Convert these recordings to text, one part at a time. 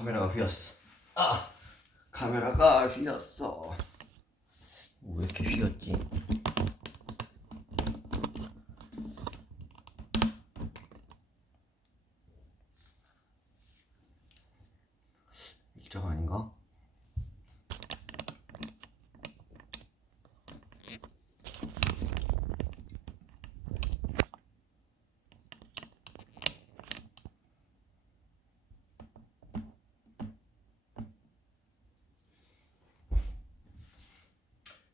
카메라가 휘었어. 카메라가 휘었어. 왜 이렇게 휘었지? 일정 아닌가?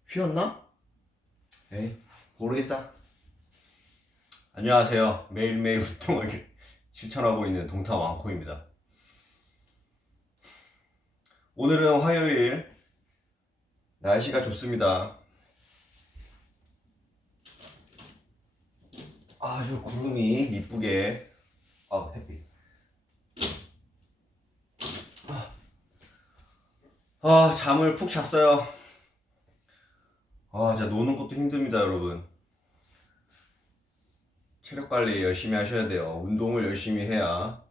휘었나? 에이, 모르겠다. 안녕하세요. 매일매일 운동하기 실천하고 있는 동타 왕코입니다. 오늘은 화요일, 날씨가 좋습니다. 아주 구름이 이쁘게, 햇빛. 잠을 푹 잤어요. 진짜 노는 것도 힘듭니다, 여러분. 체력 관리 열심히 하셔야 돼요. 운동을 열심히 해야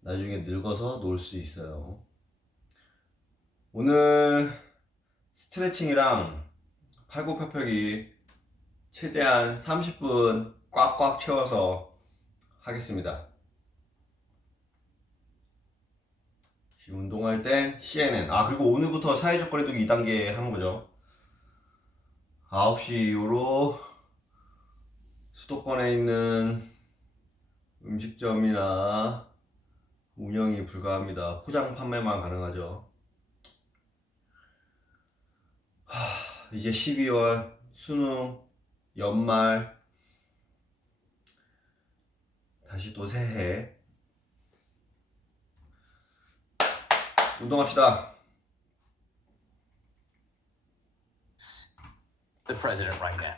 나중에 늙어서 놀 수 있어요. 오늘 스트레칭이랑 팔굽혀펴기 최대한 30분 꽉꽉 채워서 하겠습니다. 지금 운동할 땐 CNN. 그리고 오늘부터 사회적 거리두기 2단계 하는 거죠. 9시 이후로 수도권에 있는 음식점이나 운영이 불가합니다. 포장 판매만 가능하죠. 이제 12월 수능, 연말, 다시 또 새해. 운동합시다. The president right now?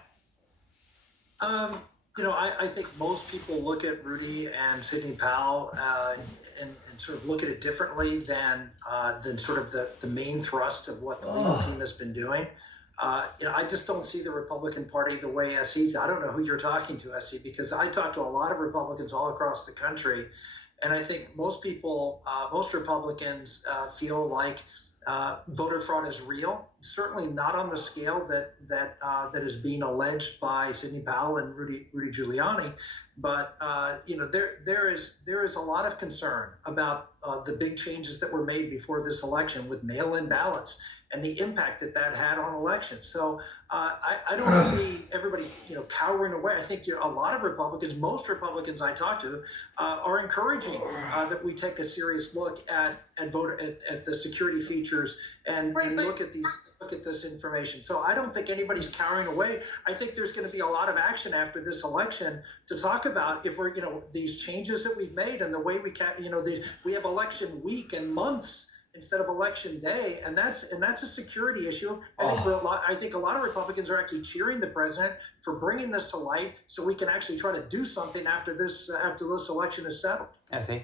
I think most people look at Rudy and Sidney Powell and sort of look at it differently than sort of the main thrust of what the legal team has been doing. I just don't see the Republican Party the way SC's. I don't know who you're talking to, SC, because I talk to a lot of Republicans all across the country, and I think most people, most Republicans feel like voter fraud is real. Certainly not on the scale that is being alleged by Sidney Powell and Rudy Giuliani, but there is a lot of concern about the big changes that were made before this election with mail-in ballots and the impact that had on elections. So I don't see everybody cowering away. I think a lot of Republicans, most Republicans I talk to, are encouraging that we take a serious look at the security features and look at this information. So I don't think anybody's cowering away. I think there's going to be a lot of action after this election to talk about if we're these changes that we've made and the way we have election week and months instead of election day, and that's a security issue. I think a lot of Republicans are actually cheering the president for bringing this to light, so we can actually try to do something after this election is settled. I see.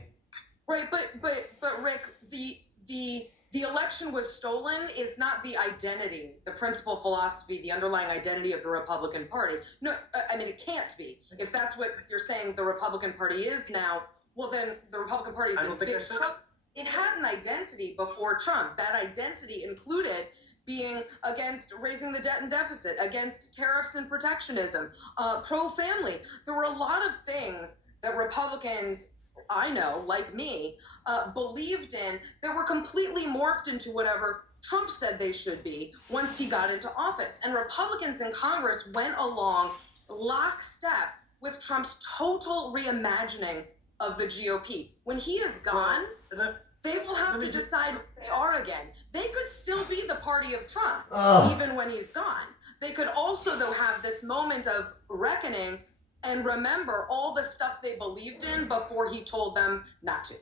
Right, but Rick, the election was stolen is not the identity, the principal philosophy, the underlying identity of the Republican Party. No, I mean, it can't be. If that's what you're saying the Republican Party is now, well, then the Republican Party is in big trouble. It had an identity before Trump. That identity included being against raising the debt and deficit, against tariffs and protectionism, pro-family. There were a lot of things that Republicans, I know, like me, believed in that were completely morphed into whatever Trump said they should be once he got into office. And Republicans in Congress went along lockstep with Trump's total reimagining of the GOP. When he is gone, they will have to decide who they are again. They could still be the party of Trump, even when he's gone. They could also, though, have this moment of reckoning and remember all the stuff they believed in before he told them not to.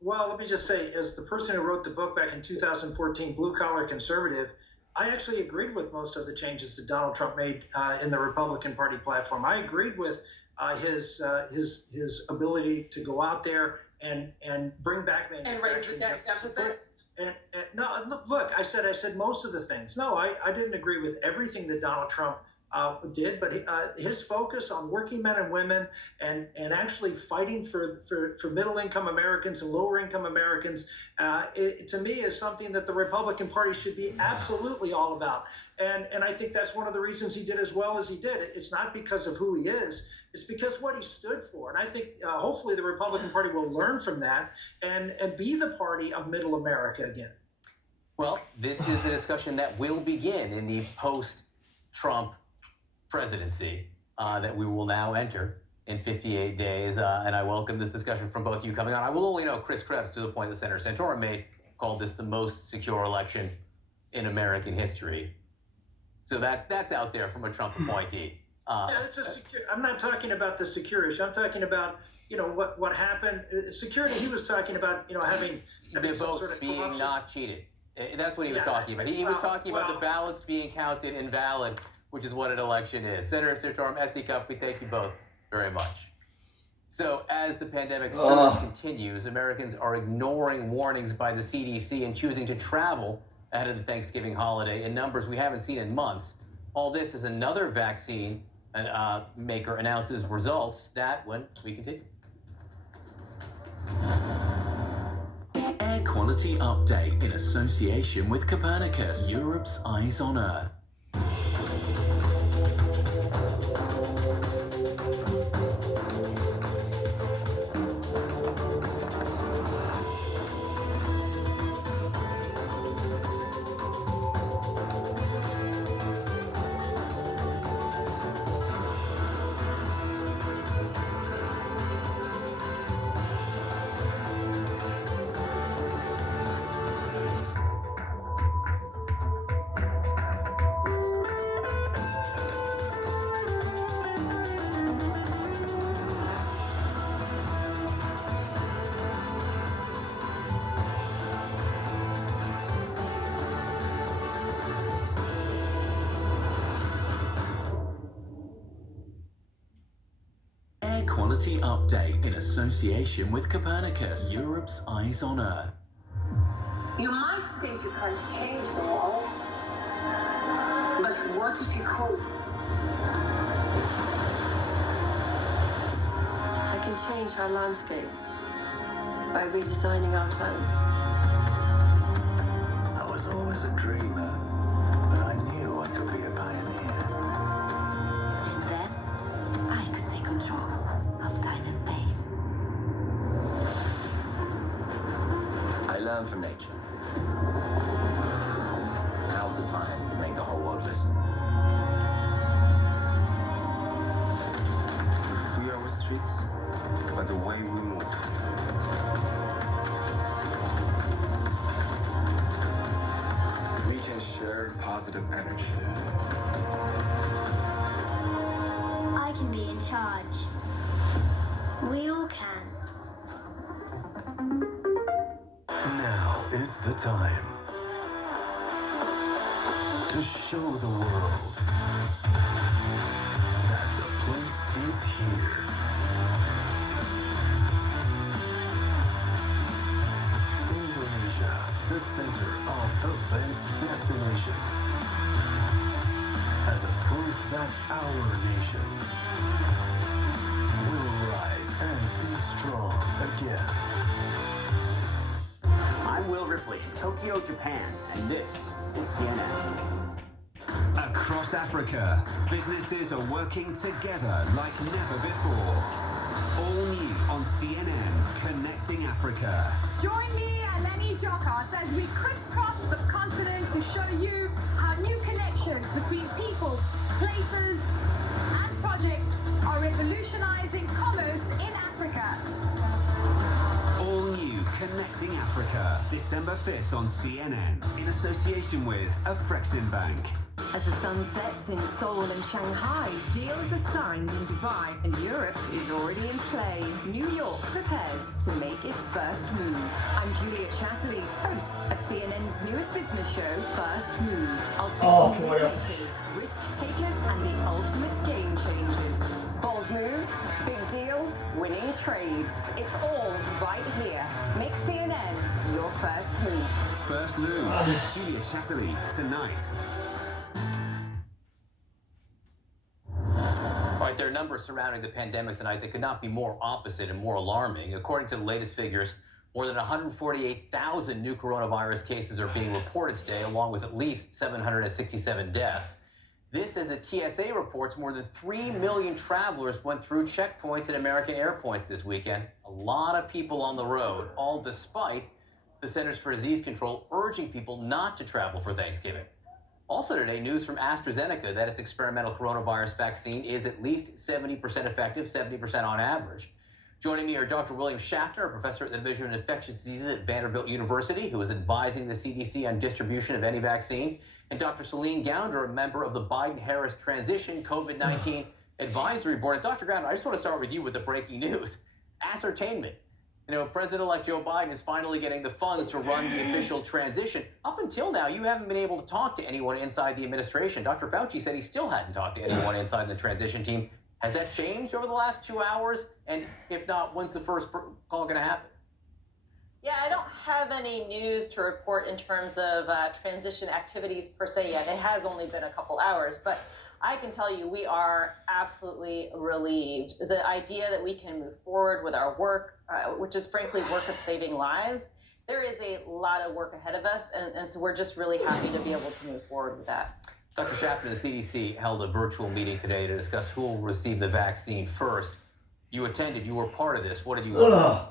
Well, let me just say, as the person who wrote the book back in 2014, Blue Collar Conservative, I actually agreed with most of the changes that Donald Trump made in the Republican Party platform. I agreed with his ability to go out there and bring back and raise the debt deficit. No, look, I said most of the things. No, I didn't agree with everything that Donald Trump did, but his focus on working men and women and actually fighting for middle-income Americans and lower-income Americans, to me, is something that the Republican Party should be absolutely all about. And I think that's one of the reasons he did as well as he did. It's not because of who he is. It's because what he stood for. And I think hopefully the Republican Party will learn from that and be the party of middle America again. Well, this is the discussion that will begin in the post-Trump presidency that we will now enter in 58 days. And I welcome this discussion from both of you coming on. I will only know Chris Krebs, to the point that Senator Santorum made, called this the most secure election in American history. So that's out there from a Trump appointee. Yeah, I'm not talking about the security issue. I'm talking about, what happened. Security, he was talking about, having the some votes sort of being corruption. not cheated. That's what he was talking about. He was talking about the ballots being counted invalid, which is what an election is. Senator Santorum, S.E. Cup, we thank you both very much. So as the pandemic surge continues, Americans are ignoring warnings by the CDC and choosing to travel ahead of the Thanksgiving holiday in numbers we haven't seen in months. All this as another vaccine maker announces results that when we continue. Air quality update in association with Copernicus, Europe's eyes on Earth. Quality update in association with Copernicus, Europe's eyes on Earth. You might think you can't change the world, but what if you could? I can change our landscape by redesigning our clothes. I was always a dreamer, but I knew I could be a pioneer. And then I could take control of time and space. I learn from nature. Now's the time to make the whole world listen. We free our streets by the way we move. We can share positive energy. I can be in charge. We all can. Now is the time to show the world that the place is here. Indonesia, the center of events destination, as a proof that our nation will rise and be strong again. I'm Will Ripley in Tokyo, Japan, and this is CNN. Across Africa, businesses are working together like never before. All new on CNN, Connecting Africa. Join me, Eleni Jokas, as we crisscross the continent to show you how new connections between people, places, and projects are revolutionizing commerce in Africa. All new Connecting Africa, December 5th on CNN, in association with Afreximbank. As the sun sets in Seoul and Shanghai, deals are signed in Dubai, and Europe is already in play. New York prepares to make its first move. I'm Julia Chatterley, host of CNN's newest business show, First Move. I'll speak to newsmakers, risk takers, and the ultimate game changers. Bold moves, big deals, winning trades. It's all right here. Make CNN your first move. First Move with Julia Chatterley tonight. Right, there are numbers surrounding the pandemic tonight that could not be more opposite and more alarming. According to the latest figures, more than 148,000 new coronavirus cases are being reported today, along with at least 767 deaths. This, as the TSA reports, more than 3 million travelers went through checkpoints at American airports this weekend. A lot of people on the road, all despite the Centers for Disease Control urging people not to travel for Thanksgiving. Also today, news from AstraZeneca that its experimental coronavirus vaccine is at least 70% effective, 70% on average. Joining me are Dr. William Schaffner, a professor at the Division of Infectious Diseases at Vanderbilt University, who is advising the CDC on distribution of any vaccine, and Dr. Celine Gounder, a member of the Biden-Harris Transition COVID-19 Advisory Board. And Dr. Gounder, I just want to start with you with the breaking news. Ascertainment. President-elect Joe Biden is finally getting the funds to run the official transition. Up until now, you haven't been able to talk to anyone inside the administration. Dr. Fauci said he still hadn't talked to anyone inside the transition team. Has that changed over the last 2 hours? And if not, when's the first call going to happen? Yeah, I don't have any news to report in terms of transition activities per se yet. It has only been a couple hours, but I can tell you we are absolutely relieved. The idea that we can move forward with our work, which is frankly work of saving lives, there is a lot of work ahead of us, and so we're just really happy to be able to move forward with that. Dr. Schaffner, the CDC held a virtual meeting today to discuss who will receive the vaccine first. You attended, you were part of this. What did you learn?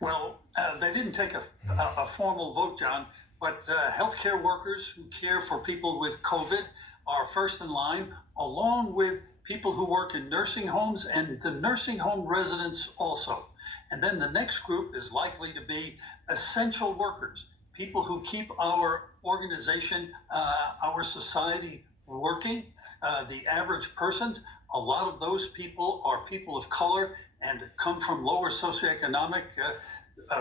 Well, they didn't take a formal vote, John, but healthcare workers who care for people with COVID are first in line, along with people who work in nursing homes and the nursing home residents also. And then the next group is likely to be essential workers, people who keep our organization, our society working. The average person, a lot of those people are people of color and come from lower socioeconomic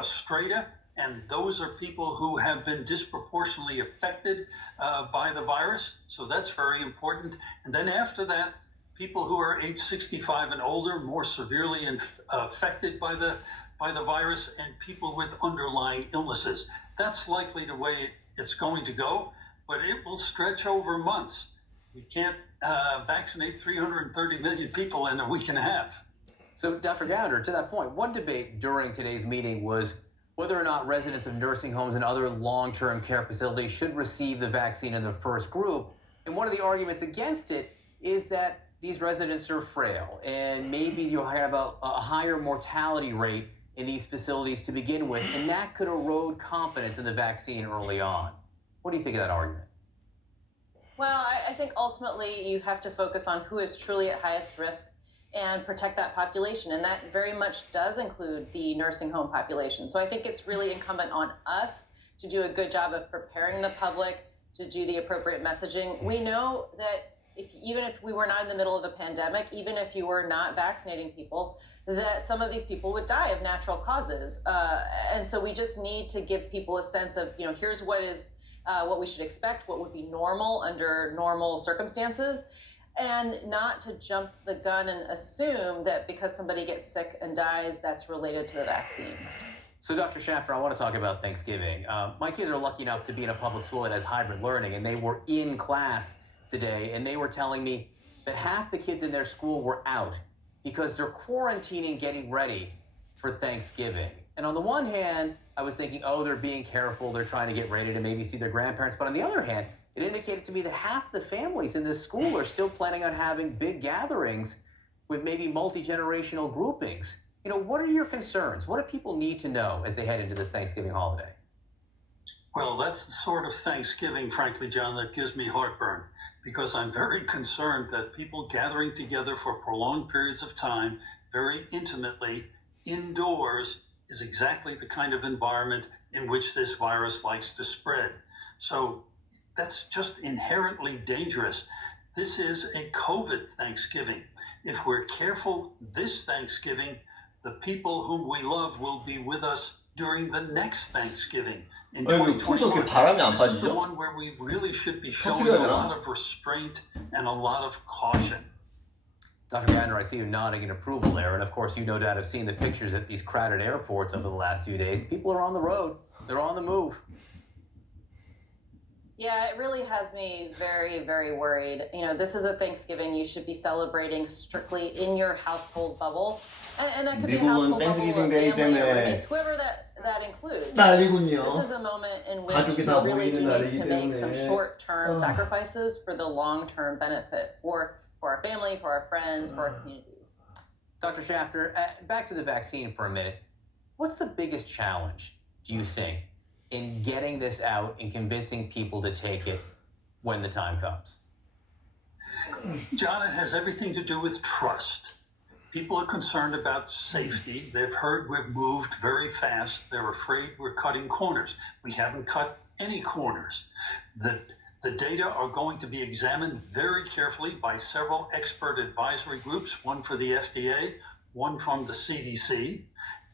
strata. And those are people who have been disproportionately affected by the virus. So that's very important. And then after that, people who are age 65 and older, more severely affected by the virus, and people with underlying illnesses. That's likely the way it's going to go, but it will stretch over months. We can't vaccinate 330 million people in a week and a half. So, Dr. Gounder, to that point, one debate during today's meeting was whether or not residents of nursing homes and other long-term care facilities should receive the vaccine in the first group. And one of the arguments against it is that these residents are frail, and maybe you have a higher mortality rate in these facilities to begin with, and that could erode confidence in the vaccine early on. What do you think of that argument? Well, I think ultimately you have to focus on who is truly at highest risk and protect that population. And that very much does include the nursing home population. So I think it's really incumbent on us to do a good job of preparing the public to do the appropriate messaging. We know that even if we were not in the middle of a pandemic, even if you were not vaccinating people, that some of these people would die of natural causes. And so we just need to give people a sense of, here's what we should expect, what would be normal under normal circumstances, and not to jump the gun and assume that because somebody gets sick and dies, that's related to the vaccine. So, Dr. Schaffner, I want to talk about Thanksgiving. My kids are lucky enough to be in a public school that has hybrid learning, and they were in class today, and they were telling me that half the kids in their school were out because they're quarantining, getting ready for Thanksgiving. And on the one hand, I was thinking, they're being careful, they're trying to get ready to maybe see their grandparents. But on the other hand, it indicated to me that half the families in this school are still planning on having big gatherings with maybe multi-generational groupings. What are your concerns? What do people need to know as they head into this Thanksgiving holiday? Well, that's the sort of Thanksgiving, frankly, John, that gives me heartburn, because I'm very concerned that people gathering together for prolonged periods of time, very intimately, indoors, is exactly the kind of environment in which this virus likes to spread. So that's just inherently dangerous. This is a COVID Thanksgiving. If we're careful this Thanksgiving, the people whom we love will be with us during the next Thanksgiving. In 2021, this is the one where we really should be showing a lot of restraint and a lot of caution. Dr. Gounder, I see you nodding in approval there. And of course, you no doubt have seen the pictures at these crowded airports over the last few days. People are on the road. They're on the move. Yeah, it really has me very, very worried. You know, this is a Thanksgiving you should be celebrating strictly in your household bubble. And that could be a 미국은 household bubble 땡스기빙 of 데이 family or 때문에 roommates, whoever that includes. 난리군요. This is a moment in which 가족이 we 다 really 모이는 do need 날이기 to make some 때문에. short-term sacrifices for the long-term benefit for our family, for our friends, for our communities. Dr. Shafter, back to the vaccine for a minute. What's the biggest challenge, do you think, in getting this out and convincing people to take it when the time comes? John, it has everything to do with trust. People are concerned about safety. They've heard we've moved very fast. They're afraid we're cutting corners. We haven't cut any corners. The data are going to be examined very carefully by several expert advisory groups, one for the FDA, one from the CDC.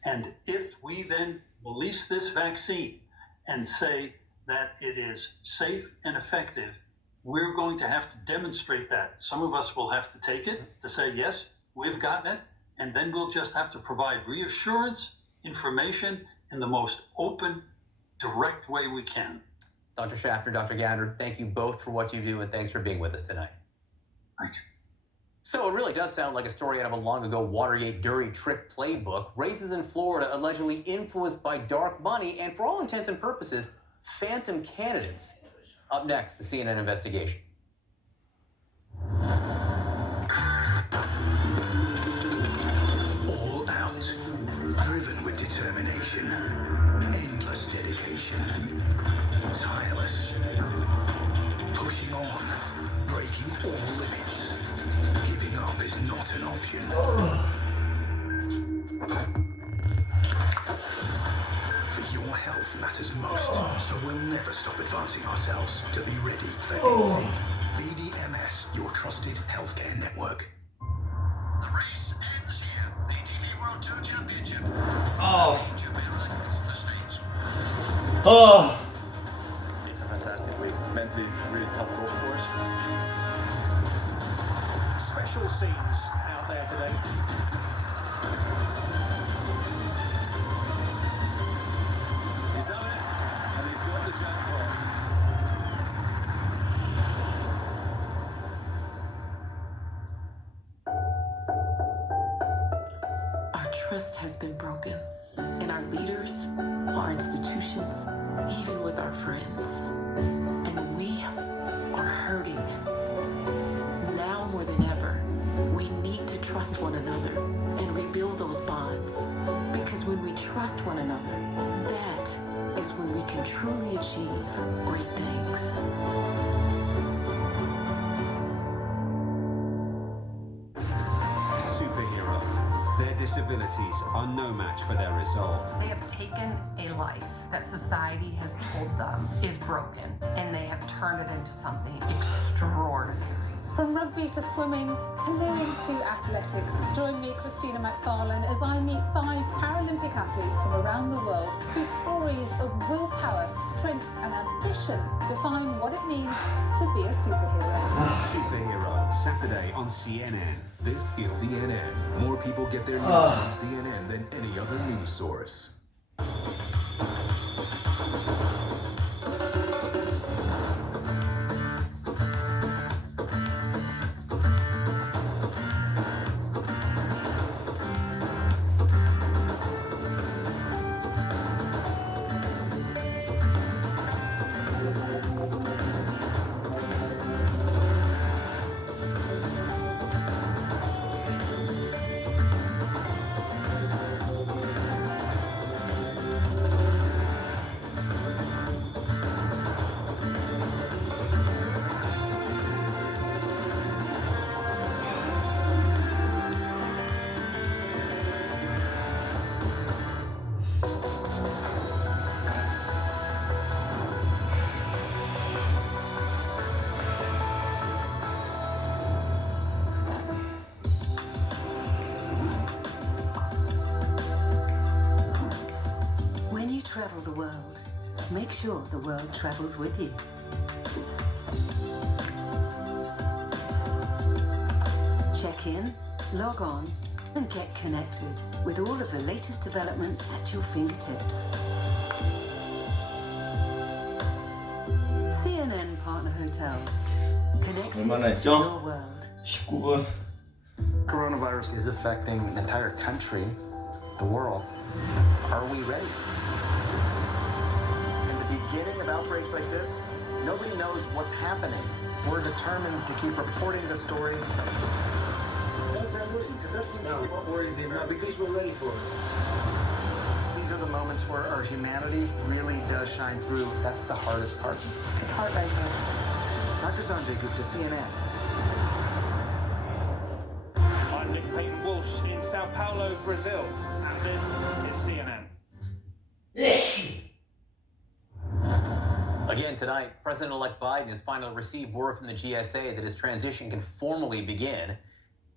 And if we then release this vaccine and say that it is safe and effective, we're going to have to demonstrate that. Some of us will have to take it to say, yes, we've gotten it. And then we'll just have to provide reassurance, information in the most open, direct way we can. Dr. Shafter, Dr. Gander, thank you both for what you do, and thanks for being with us tonight. Thank you. So it really does sound like a story out of a long-ago Watergate dirty trick playbook. Races in Florida allegedly influenced by dark money and, for all intents and purposes, phantom candidates. Up next, the CNN investigation. All out, driven with determination, endless dedication, tireless, pushing on, breaking all limits. Giving up is not an option. For your health matters most, so we'll never stop advancing ourselves to be ready for anything. BDMS, your trusted healthcare network. The race ends here. The ATV World Tour Championship. Oh. Oh. It's a fantastic week. Mentally, really tough golf course. Special scenes out there today. He's done it, and he's got the jackpot. Our trust has been broken in our leaders, our institutions, even with our friends. And we are hurting. Now more than ever, we need to trust one another and rebuild those bonds. Because when we trust one another, that is when we can truly achieve great things. Superhero. Their disabilities are no match for their resolve. They have taken a life that society has told them is broken, and they have turned it into something extraordinary. From rugby to swimming, canoeing to athletics, join me, Christina McFarlane, as I meet 5 Paralympic athletes from around the world whose stories of willpower, strength and ambition define what it means to be a superhero. Superhero, Saturday on CNN. This is CNN. More people get their news from CNN than any other news source. When you travel the world, make sure the world travels with you. Check in, log on, and get connected with all of the latest developments at your fingertips. CNN CNN partner hotels. Connected 얼마나 to 했죠? your world. 19분. Coronavirus is affecting an entire country, the world. Are we ready? In the beginning of outbreaks like this, nobody knows what's happening. We're determined to keep reporting the story. That's not working, because that's what worries the American. Because we're ready for it. These are the moments where our humanity really does shine through. That's the hardest part. It's heart-wrenching. Dr. Sanjay Gupta, CNN. I'm Nick Payton-Walsh in Sao Paulo, Brazil, and this is CNN. Again tonight, President-elect Biden has finally received word from the GSA that his transition can formally begin.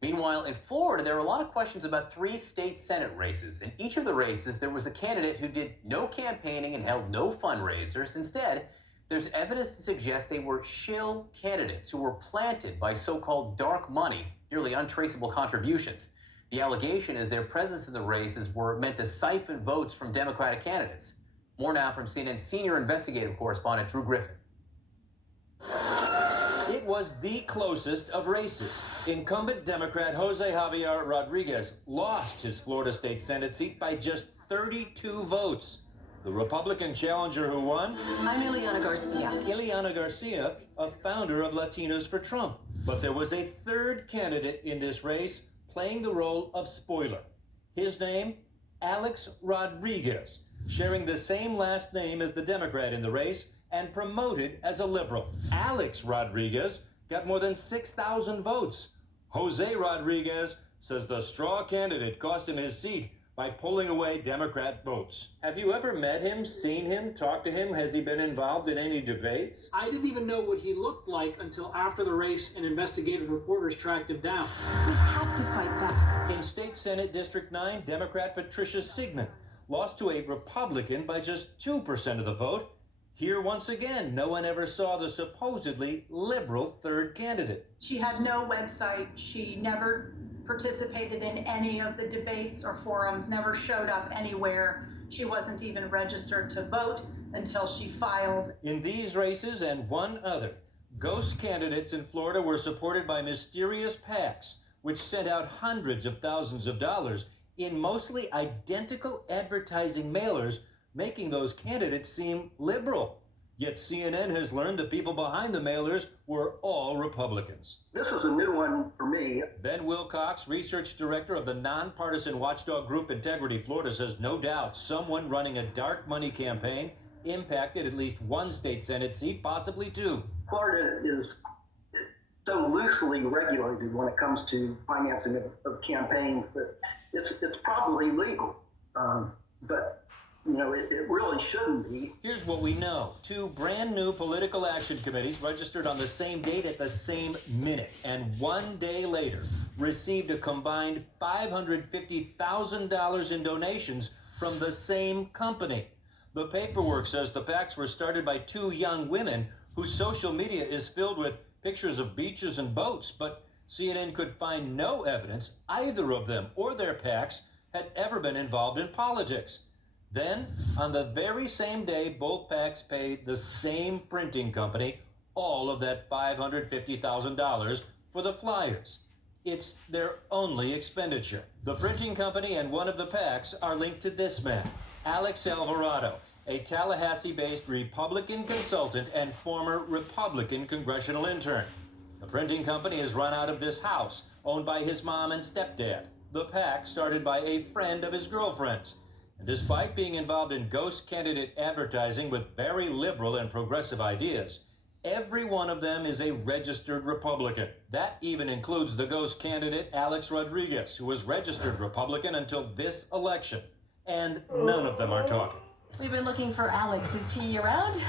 Meanwhile, in Florida, there are a lot of questions about 3 state Senate races. In each of the races, there was a candidate who did no campaigning and held no fundraisers. Instead, there's evidence to suggest they were shill candidates who were planted by so-called dark money, nearly untraceable contributions. The allegation is their presence in the races were meant to siphon votes from Democratic candidates. More now from CNN's senior investigative correspondent, Drew Griffin. It was the closest of races. Incumbent Democrat Jose Javier Rodriguez lost his Florida State Senate seat by just 32 votes. The Republican challenger who won? I'm Ileana Garcia. Ileana Garcia, a founder of Latinos for Trump. But there was a third candidate in this race playing the role of spoiler. His name? Alex Rodriguez, sharing the same last name as the Democrat in the race and promoted as a liberal. Alex Rodriguez got more than 6,000 votes. Jose Rodriguez says the straw candidate cost him his seat by pulling away Democrat votes. Have you ever met him, seen him, talked to him? Has he been involved in any debates? I didn't even know what he looked like until after the race and investigative reporters tracked him down. We have to fight back. In State Senate District 9, Democrat Patricia Sigmund lost to a Republican by just 2% of the vote. Here, once again, no one ever saw the supposedly liberal third candidate. She had no website. She never participated in any of the debates or forums, never showed up anywhere. She wasn't even registered to vote until she filed. In these races and one other, ghost candidates in Florida were supported by mysterious PACs, which sent out hundreds of thousands of dollars in mostly identical advertising mailers, making those candidates seem liberal. Yet CNN has learned the people behind the mailers were all Republicans. This was a new one for me. Ben Wilcox, research director of the nonpartisan watchdog group Integrity Florida, says no doubt someone running a dark money campaign impacted at least one state Senate seat, possibly 2. Florida is so loosely regulated when it comes to financing of campaigns that it's probably legal. But you know, it really shouldn't be. Here's what we know. 2 brand new political action committees registered on the same date at the same minute, and 1 day later received a combined $550,000 in donations from the same company. The paperwork says the PACs were started by 2 young women whose social media is filled with pictures of beaches and boats, but CNN could find no evidence either of them or their PACs had ever been involved in politics. Then, on the very same day, both PACs paid the same printing company all of that $550,000 for the flyers. It's their only expenditure. The printing company and one of the PACs are linked to this man, Alex Alvarado, a Tallahassee-based Republican consultant and former Republican congressional intern. The printing company is run out of this house, owned by his mom and stepdad. The PAC started by a friend of his girlfriend's. And despite being involved in ghost candidate advertising with very liberal and progressive ideas, every one of them is a registered Republican. That even includes the ghost candidate Alex Rodriguez, who was registered Republican until this election. And none of them are talking. We've been looking for Alex. Is he around?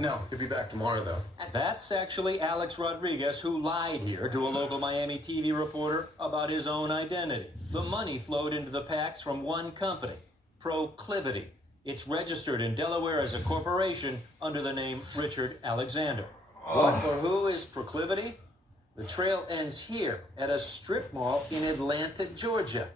No, he'll be back tomorrow, though. That's actually Alex Rodriguez, who lied here to a local Miami TV reporter about his own identity. The money flowed into the PACs from one company, Proclivity. It's registered in Delaware as a corporation under the name Richard Alexander. What or who is Proclivity? The trail ends here at a strip mall in Atlanta, Georgia.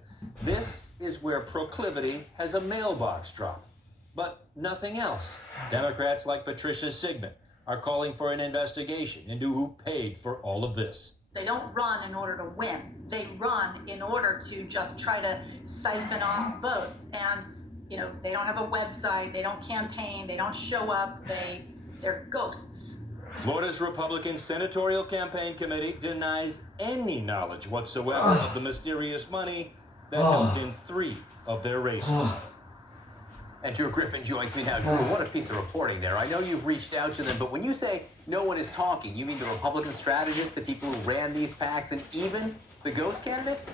This is where Proclivity has a mailbox drop, but nothing else. Democrats like Patricia Sigmund, are calling for an investigation into who paid for all of this. They don't run in order to win. They run in order to just try to siphon off votes. And, you know, they don't have a website, they don't campaign, they don't show up, they're ghosts. Florida's Republican Senatorial Campaign Committee denies any knowledge whatsoever of the mysterious money that helped in 3 of their races. And Drew Griffin joins me now. Drew, what a piece of reporting there. I know you've reached out to them, but when you say no one is talking, you mean the Republican strategists, the people who ran these PACs, and even the ghost candidates?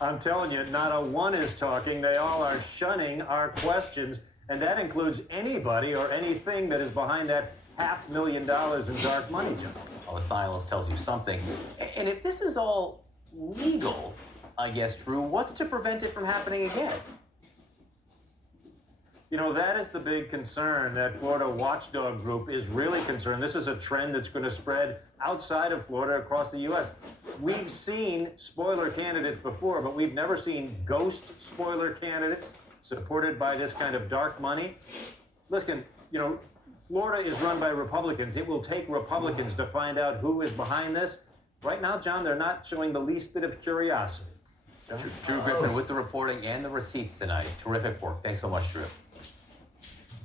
I'm telling you, not a one is talking. They all are shunning our questions, and that includes anybody or anything that is behind that $500,000 in dark money, John. Well, the silence tells you something. And if this is all legal, I guess, Drew, what's to prevent it from happening again? You know, that is the big concern. That Florida watchdog group is really concerned. This is a trend that's going to spread outside of Florida across the U.S. We've seen spoiler candidates before, but we've never seen ghost spoiler candidates supported by this kind of dark money. Listen, you know, Florida is run by Republicans. It will take Republicans to find out who is behind this. Right now, John, they're not showing the least bit of curiosity. Drew Griffin with the reporting and the receipts tonight. Terrific work. Thanks so much, Drew.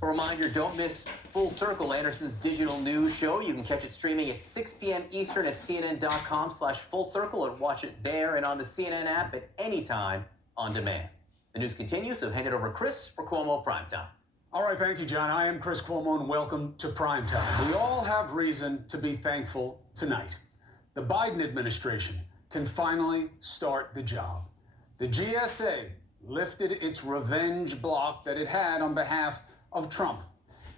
A reminder, don't miss Full Circle, Anderson's digital news show. You can catch it streaming at 6 p.m. Eastern at cnn.com/Full Circle, and watch it there and on the CNN app at any time on demand. The news continues, so hand it over to Chris for Cuomo Primetime. All right, thank you, John. I am Chris Cuomo, and welcome to Primetime. We all have reason to be thankful tonight. The Biden administration can finally start the job. The GSA lifted its revenge block that it had on behalf of Trump.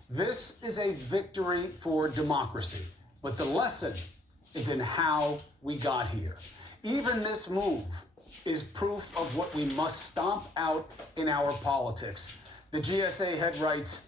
This is a victory for democracy, but the lesson is in how we got here. Even this move is proof of what we must stomp out in our politics. The GSA head writes,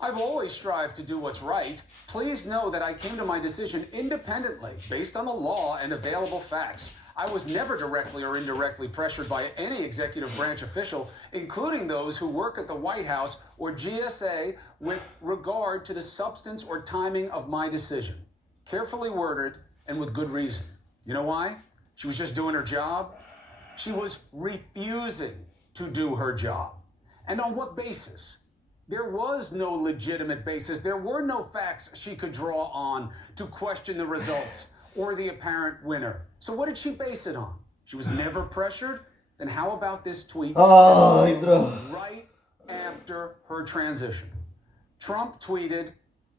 "I've always strived to do what's right. Please know that I came to my decision independently, based on the law and available facts. I was never directly or indirectly pressured by any executive branch official, including those who work at the White House or GSA, with regard to the substance or timing of my decision." Carefully worded and with good reason. You know why? She was just doing her job. She was refusing to do her job. And on what basis? There was no legitimate basis. There were no facts she could draw on to question the results or the apparent winner. So what did she base it on? She was never pressured? Then how about this tweet right after her transition? Trump tweeted,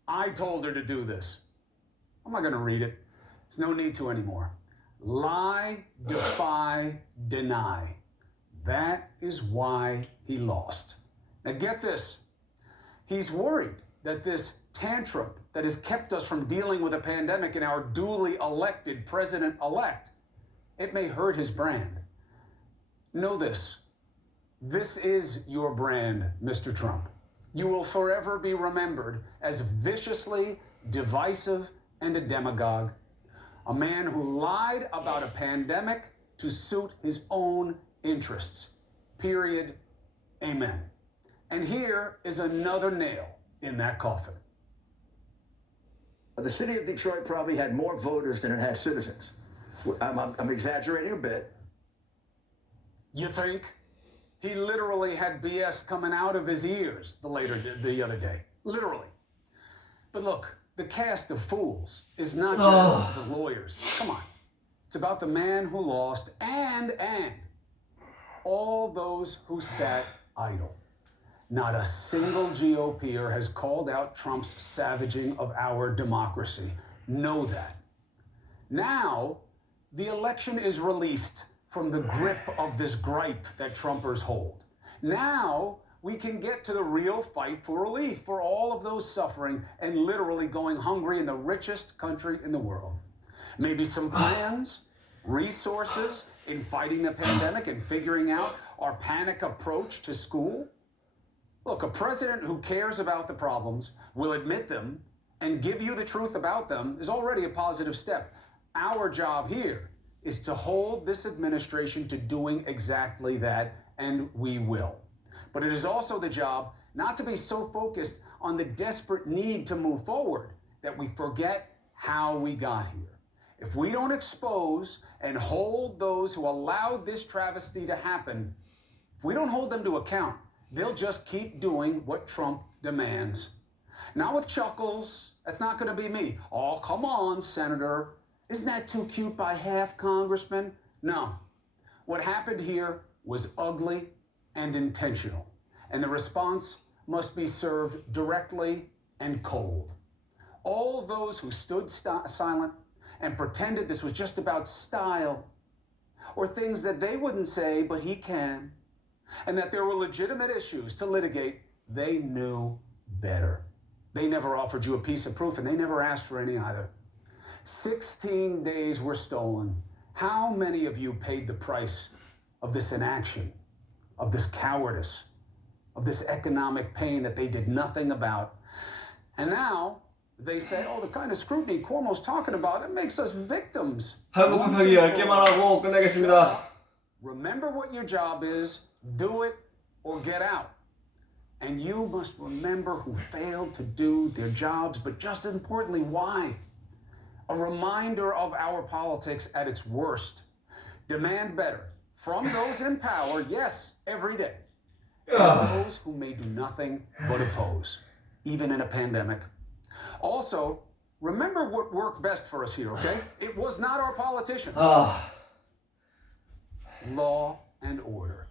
"I told her to do this." I'm not going to read it. There's no need to anymore. Lie, defy, deny. That is why he lost. Now get this. He's worried that this tantrum that has kept us from dealing with a pandemic and our duly elected president-elect, it may hurt his brand. Know this. This is your brand, Mr. Trump. You will forever be remembered as viciously divisive and a demagogue. A man who lied about a pandemic to suit his own interests. Period. Amen. And here is another nail in that coffin. The city of Detroit probably had more voters than it had citizens. I'm exaggerating a bit. You think? He literally had BS coming out of his ears the other day. Literally. But look, the cast of fools is not just the lawyers. Come on. It's about the man who lost and all those who sat idle. Not a single GOPer has called out Trump's savaging of our democracy. Know that. Now, the election is released from the grip of this gripe that Trumpers hold. Now, we can get to the real fight for relief for all of those suffering and literally going hungry in the richest country in the world. Maybe some plans, resources in fighting the pandemic and figuring out our panic approach to school. Look, a president who cares about the problems, will admit them, and give you the truth about them is already a positive step. Our job here is to hold this administration to doing exactly that, and we will. But it is also the job not to be so focused on the desperate need to move forward that we forget how we got here. If we don't expose and hold those who allowed this travesty to happen, if we don't hold them to account, they'll just keep doing what Trump demands. Not with chuckles. That's not going to be me. Oh, come on, Senator. Isn't that too cute by half, Congressman? No. What happened here was ugly and intentional, and the response must be served directly and cold. All those who stood silent and pretended this was just about style, or things that they wouldn't say, but he can, and that there were legitimate issues to litigate, they knew better. They never offered you a piece of proof, and they never asked for any either. 16 days were stolen. How many of you paid the price of this inaction, of this cowardice, of this economic pain that they did nothing about? And now they say, oh, the kind of scrutiny Cuomo's talking about, it makes us victims. 한국급하기 10개만 하고 끝내겠습니다. Remember what your job is, do it or get out. And you must remember who failed to do their jobs, but just as importantly, why. A reminder of our politics at its worst. Demand better from those in power, yes, every day. And those who may do nothing but oppose, even in a pandemic. Also, remember what worked best for us here, okay? It was not our politicians. Law and order.